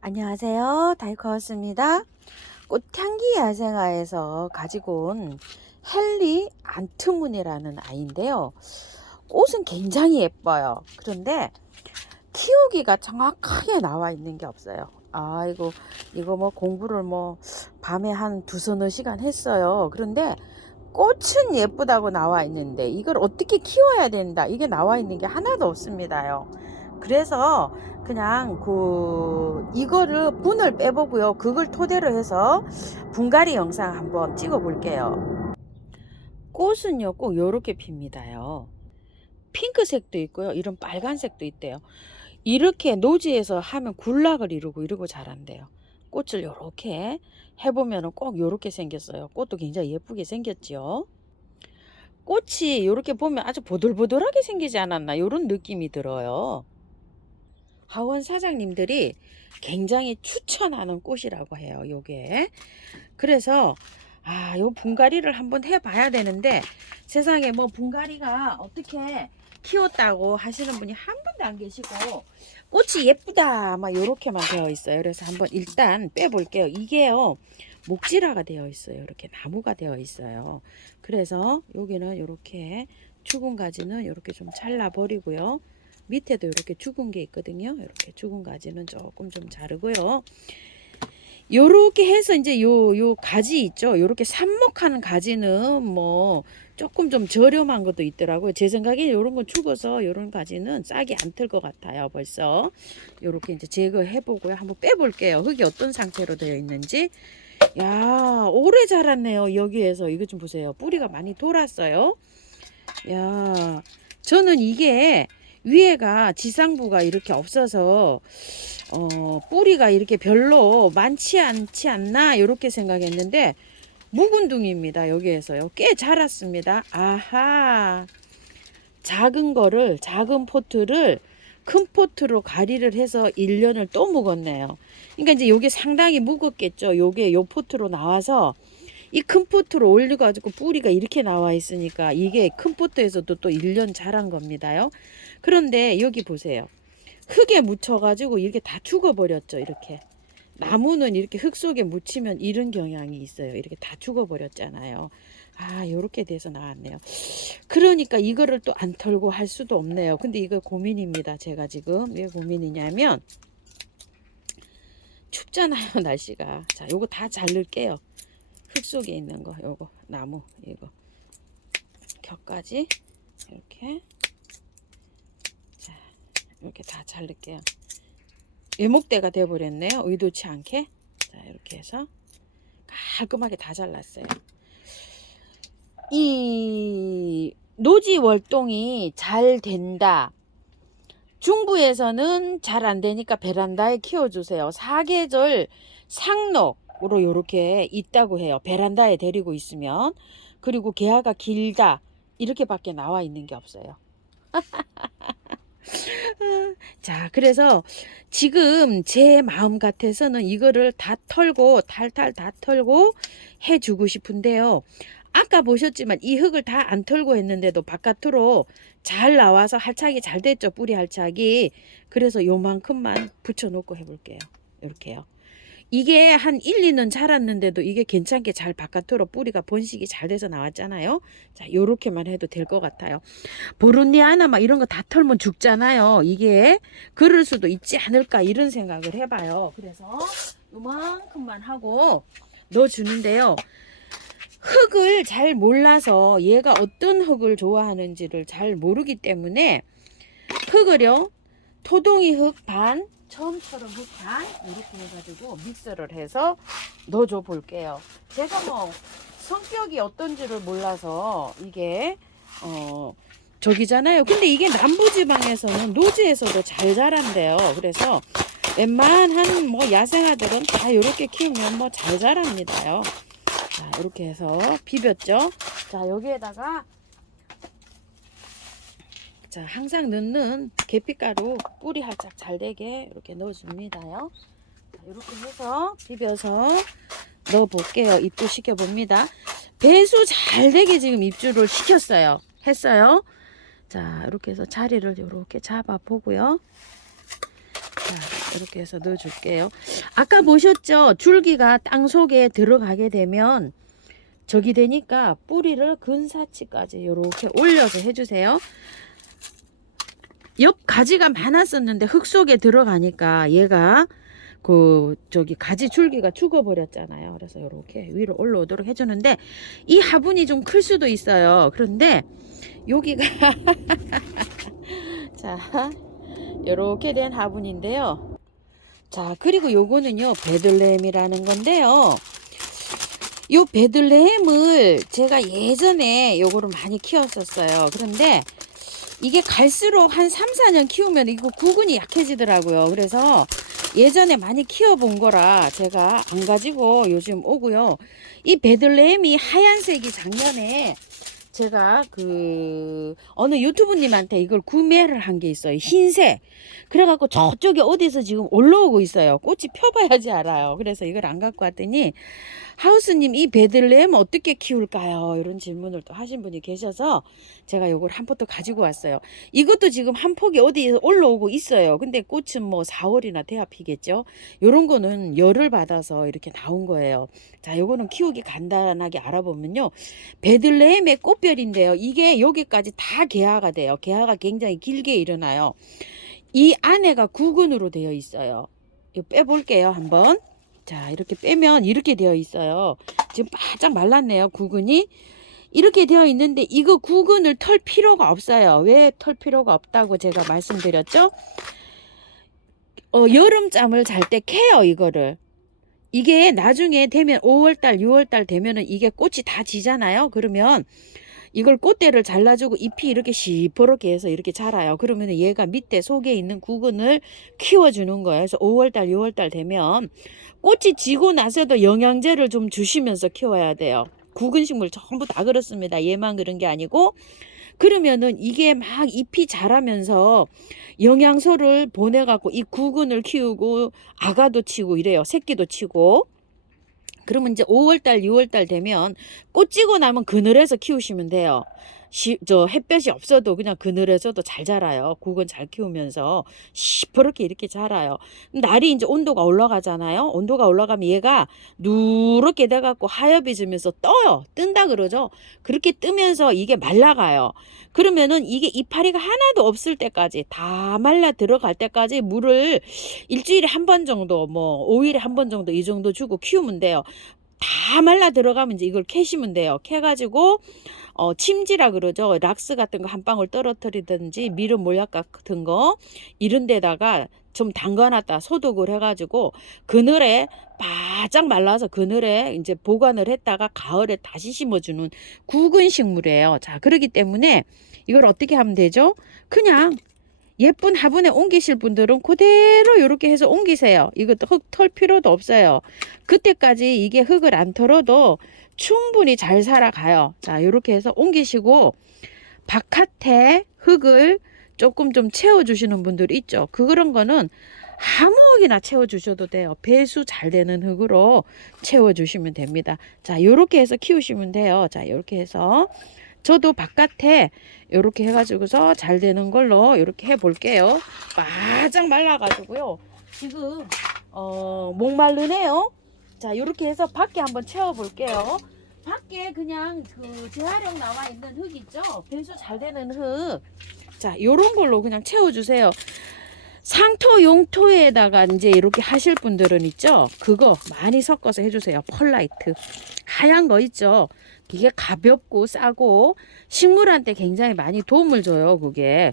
안녕하세요. 다이커스입니다. 꽃향기 야생화에서 가지고 온 헨리 안트문이라는 아이인데요. 꽃은 굉장히 예뻐요. 그런데 키우기가 정확하게 나와 있는 게 없어요. 아이고, 이거 뭐 공부를 뭐 밤에 한 두서너 시간 했어요. 그런데 꽃은 예쁘다고 나와 있는데 이걸 어떻게 키워야 된다, 이게 나와 있는 게 하나도 없습니다요. 그래서 그냥 이거를 분을 빼보고요, 그걸 토대로 해서 분갈이 영상 한번 찍어 볼게요. 꽃은요 꼭 요렇게 핍니다요. 핑크색도 있고요, 이런 빨간색도 있대요. 이렇게 노지에서 하면 군락을 이루고 이러고 자란대요. 꽃을 요렇게 해보면 꼭 요렇게 생겼어요. 꽃도 굉장히 예쁘게 생겼죠. 꽃이 이렇게 보면 아주 보들보들하게 생기지 않았나, 이런 느낌이 들어요. 하원 사장님들이 굉장히 추천하는 꽃이라고 해요, 요게. 그래서 요 분갈이를 한번 해봐야 되는데, 세상에 뭐 분갈이가 어떻게 키웠다고 하시는 분이 한 분도 안 계시고, 꽃이 예쁘다 막 요렇게만 되어 있어요. 그래서 한번 일단 빼볼게요. 이게요 목질화가 되어 있어요. 이렇게 나무가 되어 있어요. 그래서 여기는 이렇게 죽은 가지는 이렇게 좀 잘라 버리고요, 밑에도 이렇게 죽은 게 있거든요. 이렇게 죽은 가지는 조금 좀 자르고요. 요렇게 해서 이제 요 가지 있죠. 요렇게 삽목하는 가지는 뭐 조금 좀 저렴한 것도 있더라고요. 제 생각에 요런 건 죽어서 요런 가지는 싹이 안 틀 것 같아요. 벌써 요렇게 이제 제거해 보고요. 한번 빼 볼게요. 흙이 어떤 상태로 되어 있는지. 야, 오래 자랐네요. 여기에서 이거 좀 보세요. 뿌리가 많이 돌았어요. 야, 저는 이게 위에가 지상부가 이렇게 없어서 뿌리가 이렇게 별로 많지 않지 않나 이렇게 생각했는데, 묵은둥입니다. 여기에서요 꽤 자랐습니다. 아하, 작은 포트를 큰 포트로 가리를 해서 1년을 또 묵었네요. 그러니까 이제 요게 상당히 묵었겠죠. 요게 요 포트로 나와서 이 큰 포트로 올려가지고 뿌리가 이렇게 나와 있으니까 이게 큰 포트에서도 또 1년 자란 겁니다요. 그런데 여기 보세요. 흙에 묻혀가지고 이렇게 다 죽어버렸죠. 이렇게 나무는 이렇게 흙 속에 묻히면 이런 경향이 있어요. 이렇게 다 죽어버렸잖아요. 요렇게 돼서 나왔네요. 그러니까 이거를 또 안 털고 할 수도 없네요. 근데 이거 고민입니다. 제가 지금 왜 고민이냐면, 춥잖아요 날씨가. 자, 요거 다 자를게요. 흙 속에 있는 거, 요거 나무, 이거 격까지 이렇게, 자, 이렇게 다 자를게요. 예목대가 되어버렸네요. 의도치 않게. 자, 이렇게 해서 깔끔하게 다 잘랐어요. 이 노지 월동이 잘 된다, 중부에서는 잘 안 되니까 베란다에 키워주세요. 사계절 상록으로 이렇게 있다고 해요. 베란다에 데리고 있으면. 그리고 개화가 길다, 이렇게밖에 나와 있는 게 없어요. 자, 그래서 지금 제 마음 같아서는 이거를 다 털고 탈탈 다 털고 해주고 싶은데요. 아까 보셨지만 이 흙을 다 안 털고 했는데도 바깥으로 잘 나와서 할착이 잘 됐죠. 뿌리 할착이. 그래서 요만큼만 붙여놓고 해볼게요. 이렇게요. 이게 한 1, 2년 자랐는데도 이게 괜찮게 잘 바깥으로 뿌리가 번식이 잘 돼서 나왔잖아요. 자, 요렇게만 해도 될 것 같아요. 보르니아나 막 이런 거 다 털면 죽잖아요. 이게 그럴 수도 있지 않을까, 이런 생각을 해봐요. 그래서 요만큼만 하고 넣어주는데요. 흙을 잘 몰라서 얘가 어떤 흙을 좋아하는지를 잘 모르기 때문에 흙을요, 토동이 흙 반, 처음처럼 흙 반, 이렇게 해가지고 믹서를 해서 넣어줘 볼게요. 제가 뭐 성격이 어떤지를 몰라서 이게 저기잖아요. 근데 이게 남부지방에서는 노지에서도 잘 자란대요. 그래서 웬만한 뭐 야생화들은 다 이렇게 키우면 뭐 잘 자랍니다요. 자, 이렇게 해서 비볐죠. 자, 여기에다가 자, 항상 넣는 계피가루 뿌리 활짝 잘 되게 이렇게 넣어줍니다요. 자, 이렇게 해서 비벼서 넣어 볼게요. 입주 시켜 봅니다. 배수 잘 되게 지금 입주를 시켰어요. 했어요. 자, 이렇게 해서 자리를 이렇게 잡아 보고요. 자, 이렇게 해서 넣어줄게요. 아까 보셨죠? 줄기가 땅 속에 들어가게 되면 저기 되니까 뿌리를 근사치까지 이렇게 올려서 해주세요. 옆 가지가 많았었는데 흙 속에 들어가니까 얘가 그 저기 가지 줄기가 죽어버렸잖아요. 그래서 이렇게 위로 올라오도록 해주는데 이 화분이 좀 클 수도 있어요. 그런데 여기가 자 이렇게 된 화분인데요. 자 그리고 요거는요 베들레헴이라는 건데요. 요 베들레헴을 제가 예전에 요거를 많이 키웠었어요. 그런데 이게 갈수록 한 3, 4년 키우면 이거 구근이 약해지더라고요. 그래서 예전에 많이 키워본 거라 제가 안 가지고 요즘 오고요. 이 베들레헴이 하얀색이 작년에 제가 그 어느 유튜브님한테 이걸 구매를 한 게 있어요. 흰색. 그래갖고 저쪽에 어디서 지금 올라오고 있어요. 꽃이 펴봐야지 알아요. 그래서 이걸 안 갖고 왔더니 하우스님 이 베들레헴 어떻게 키울까요? 이런 질문을 또 하신 분이 계셔서 제가 요걸 한 포트 가지고 왔어요. 이것도 지금 한 폭이 어디에서 올라오고 있어요. 근데 꽃은 뭐 4월이나 돼야 피겠죠. 요런 거는 열을 받아서 이렇게 나온 거예요. 자, 요거는 키우기 간단하게 알아보면요. 베들레헴의 꽃별인데요. 이게 여기까지 다 개화가 돼요. 개화가 굉장히 길게 일어나요. 이 안에가 구근으로 되어 있어요. 이거 빼볼게요, 한번. 자, 이렇게 빼면 이렇게 되어 있어요. 지금 바짝 말랐네요, 구근이. 이렇게 되어 있는데 이거 구근을 털 필요가 없어요. 왜 털 필요가 없다고 제가 말씀드렸죠? 여름잠을 잘 때 캐요, 이거를. 이게 나중에 되면 5월달, 6월달 되면은 이게 꽃이 다 지잖아요. 그러면 이걸 꽃대를 잘라주고 잎이 이렇게 시퍼렇게 해서 이렇게 자라요. 그러면 얘가 밑에 속에 있는 구근을 키워주는 거예요. 그래서 5월달, 6월달 되면 꽃이 지고 나서도 영양제를 좀 주시면서 키워야 돼요. 구근식물 전부 다 그렇습니다. 얘만 그런 게 아니고. 그러면은 이게 막 잎이 자라면서 영양소를 보내갖고 이 구근을 키우고 아가도 치고 이래요. 새끼도 치고. 그러면 이제 5월달, 6월달 되면 꽃 지고 나면 그늘에서 키우시면 돼요. 저 햇볕이 없어도 그냥 그늘에서도 잘 자라요. 구근 잘 키우면서 시퍼렇게 이렇게 자라요. 날이 이제 온도가 올라가잖아요. 온도가 올라가면 얘가 누렇게 돼갖고 하얘지면서 떠요. 뜬다 그러죠. 그렇게 뜨면서 이게 말라가요. 그러면은 이게 이파리가 하나도 없을 때까지 다 말라 들어갈 때까지 물을 일주일에 한 번 정도 뭐 5일에 한 번 정도 이 정도 주고 키우면 돼요. 다 말라 들어가면 이제 이걸 캐시면 돼요. 캐가지고 침지라 그러죠. 락스 같은 거 한 방울 떨어뜨리든지 미름 모약 같은 거 이런 데다가 좀 담가놨다 소독을 해가지고 그늘에 바짝 말라서 그늘에 이제 보관을 했다가 가을에 다시 심어주는 구근 식물이에요. 자, 그렇기 때문에 이걸 어떻게 하면 되죠? 그냥 예쁜 화분에 옮기실 분들은 그대로 이렇게 해서 옮기세요. 이것도 흙 털 필요도 없어요. 그때까지 이게 흙을 안 털어도 충분히 잘 살아가요. 자, 이렇게 해서 옮기시고 바깥에 흙을 조금 좀 채워주시는 분들 있죠. 그런 거는 아무거나 채워주셔도 돼요. 배수 잘 되는 흙으로 채워주시면 됩니다. 자, 이렇게 해서 키우시면 돼요. 자, 이렇게 해서 저도 바깥에 이렇게 해가지고서 잘 되는 걸로 이렇게 해볼게요. 바짝 말라가지고요. 지금 목마르네요. 자, 이렇게 해서 밖에 한번 채워볼게요. 밖에 그냥 그 재활용 나와 있는 흙 있죠? 배수 잘 되는 흙. 자, 요런 걸로 그냥 채워주세요. 상토, 용토에다가 이제 이렇게 하실 분들은 있죠? 그거 많이 섞어서 해주세요. 펄라이트. 하얀 거 있죠? 이게 가볍고 싸고 식물한테 굉장히 많이 도움을 줘요. 그게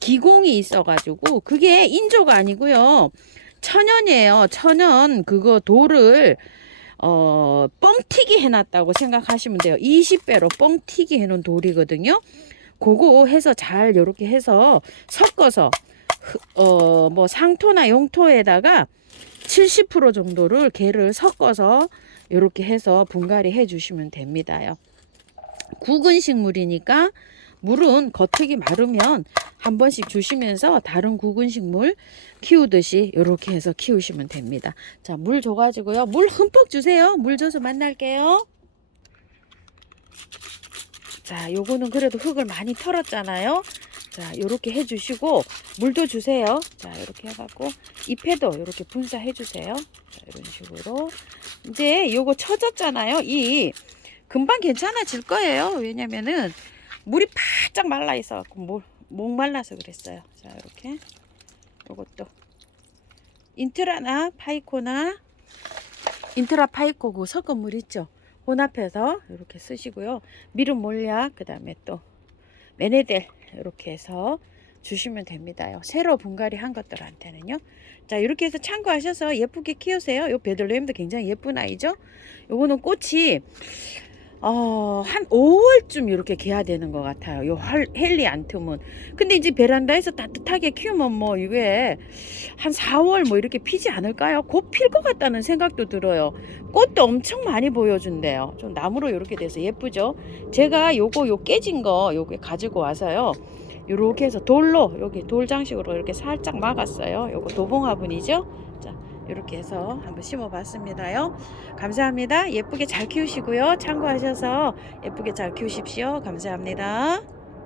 기공이 있어가지고 그게 인조가 아니고요. 천연이에요. 천연 그거 돌을 뻥튀기 해놨다고 생각하시면 돼요. 20배로 뻥튀기 해놓은 돌이거든요. 그거 해서 잘 이렇게 해서 섞어서 뭐 상토나 용토에다가 70% 정도를 개를 섞어서 이렇게 해서 분갈이 해 주시면 됩니다요. 구근 식물이니까 물은 겉흙이 마르면 한 번씩 주시면서 다른 구근 식물 키우듯이 이렇게 해서 키우시면 됩니다. 자, 물 줘가지고요. 물 흠뻑 주세요. 물 줘서 만날게요. 자, 요거는 그래도 흙을 많이 털었잖아요. 자, 요렇게 해주시고 물도 주세요. 자, 이렇게 해갖고 잎에도 이렇게 분사해 주세요. 자, 이런 식으로 이제 요거 쳐졌잖아요. 이 금방 괜찮아질 거예요. 왜냐면은 물이 바짝 말라 있어갖고 목 말라서 그랬어요. 자, 이렇게 요것도 인트라나 파이코나 인트라 파이코고 섞은 물 있죠. 혼합해서 이렇게 쓰시고요. 미름 몰약 그 다음에 또 메네델 이렇게 해서 주시면 됩니다요. 새로 분갈이 한 것들한테는요. 자, 이렇게 해서 참고하셔서 예쁘게 키우세요. 요 베들레헴도 굉장히 예쁜 아이죠. 요거는 꽃이 한 5월쯤 이렇게 개야 되는 것 같아요. 요 헨리 안트문. 근데 이제 베란다에서 따뜻하게 키우면 뭐 이게 한 4월 뭐 이렇게 피지 않을까요? 곧 필 것 같다는 생각도 들어요. 꽃도 엄청 많이 보여준대요. 좀 나무로 이렇게 돼서 예쁘죠? 제가 요 깨진 거 요게 가지고 와서요. 요렇게 해서 돌로 여기 돌 장식으로 이렇게 살짝 막았어요. 요거 도봉화분이죠? 자, 이렇게 해서 한번 심어 봤습니다요. 감사합니다. 예쁘게 잘 키우시고요. 참고하셔서 예쁘게 잘 키우십시오. 감사합니다.